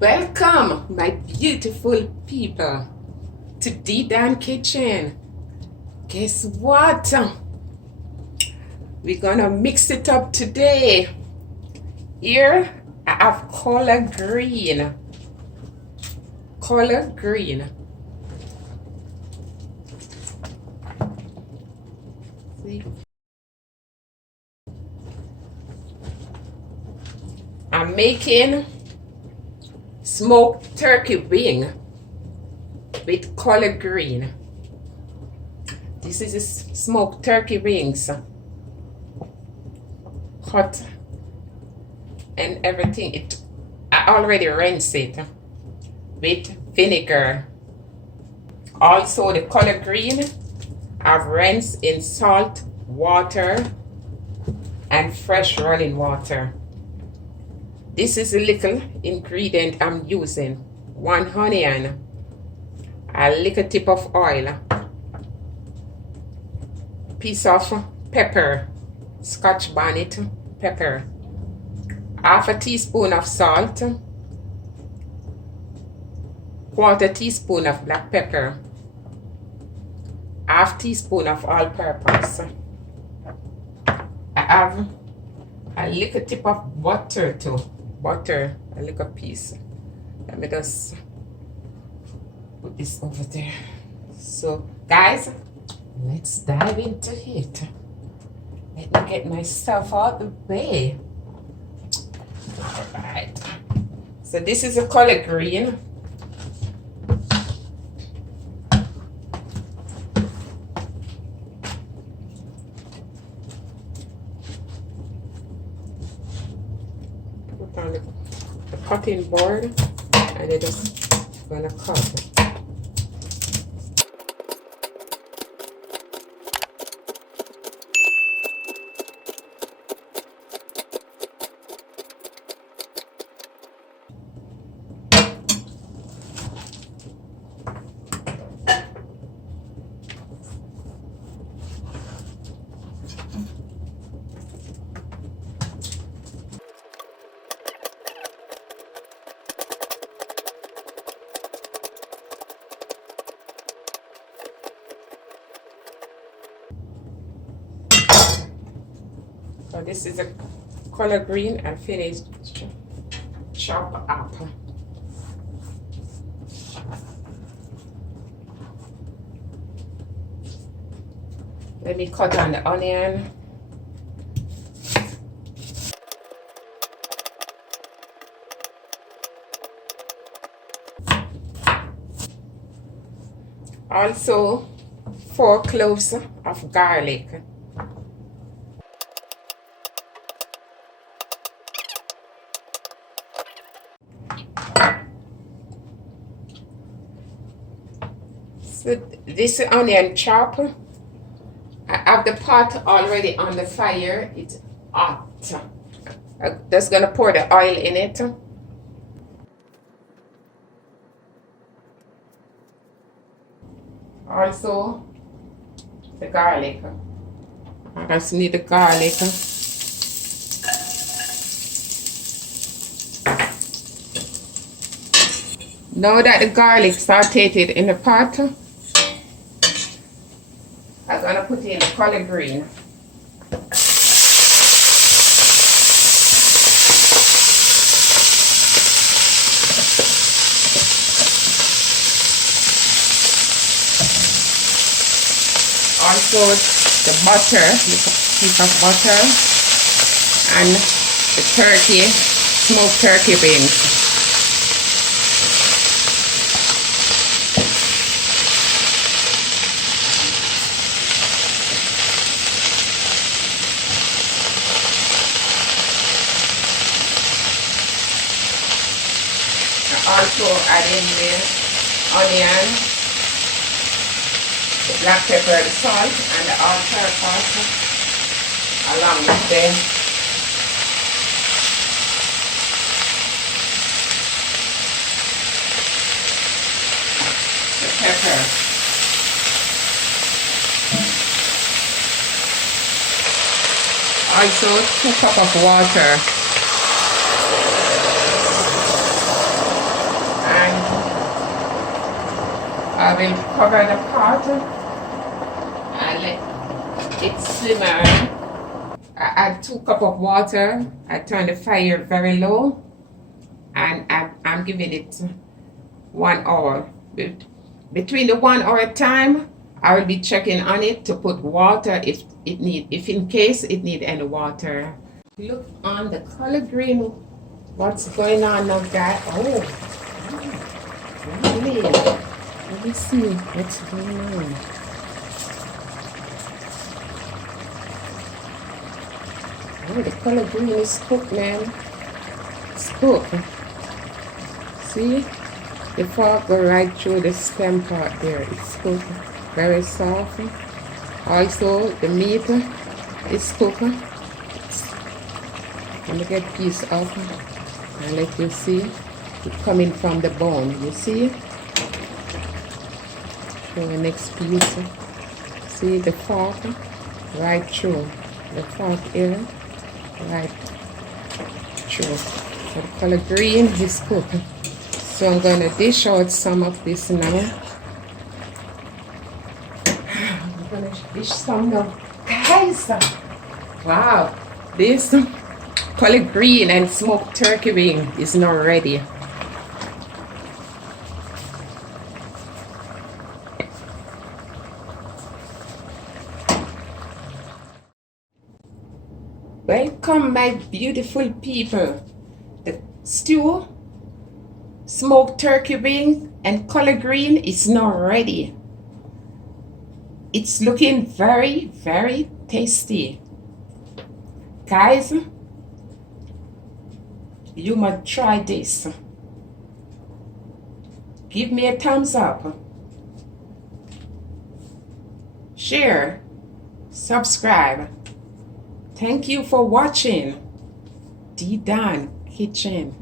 Welcome, my beautiful people, to D Dan Kitchen. Guess what? We're gonna mix it up today. Here I have collard green. Collard green. See? I'm making smoked turkey wing with collard green. This is a smoked turkey wings, hot and everything. I already rinsed it with vinegar. Also, the collard green I've rinsed in salt, water, and fresh running water. This is a little ingredient I'm using. 1 onion, a little tip of oil, piece of pepper, Scotch bonnet pepper, half a teaspoon of salt, quarter teaspoon of black pepper, half teaspoon of all-purpose. I have a little tip of butter too. Butter, a little piece. Let me just put this over there. So guys, let's dive into it. Let me get myself out the way. All right. So this is a collard green. Put on the cutting board and it just gonna cut. So this is a collard green I finished chop up. Let me cut on the onion. Also 4 cloves of garlic. So this onion chop, I have the pot already on the fire. It's hot. I'm just gonna pour the oil in it. Also the garlic. I just need the garlic. Now that the garlic sauteed in the pot, I'm gonna put in the collard green. Also the butter, piece of butter, and the turkey, smoked turkey wings. Also add in the onion, the black pepper, the salt, and the all-purpose along with the pepper. Also 2 cups of water. I will cover the pot and let it simmer. I add 2 cups of water. I turn the fire very low and I'm giving it 1 hour. Between the 1 hour time, I will be checking on it to put water if in case it need any water. Look on the color green. What's going on now, guys? Oh, really? Let me see what's going on. Oh, the color green is cooked, man. It's cooked. See? The fork go right through the stem part there. It's cooked. Very soft. Also, the meat is cooked. Let me get piece off and let you see it coming from the bone. You see? Show the next piece. See the fork right through. The fork here right through. So the color green is cooked. So I'm gonna dish out some of this now. I'm gonna dish some now. Guys! Wow! This collard green and smoked turkey wing is now ready. Welcome, my beautiful people. The stew, smoked turkey wing and collard green is now ready. It's looking very, very tasty. Guys, you must try this. Give me a thumbs up. Share. Subscribe. Thank you for watching. D Dan Kitchen.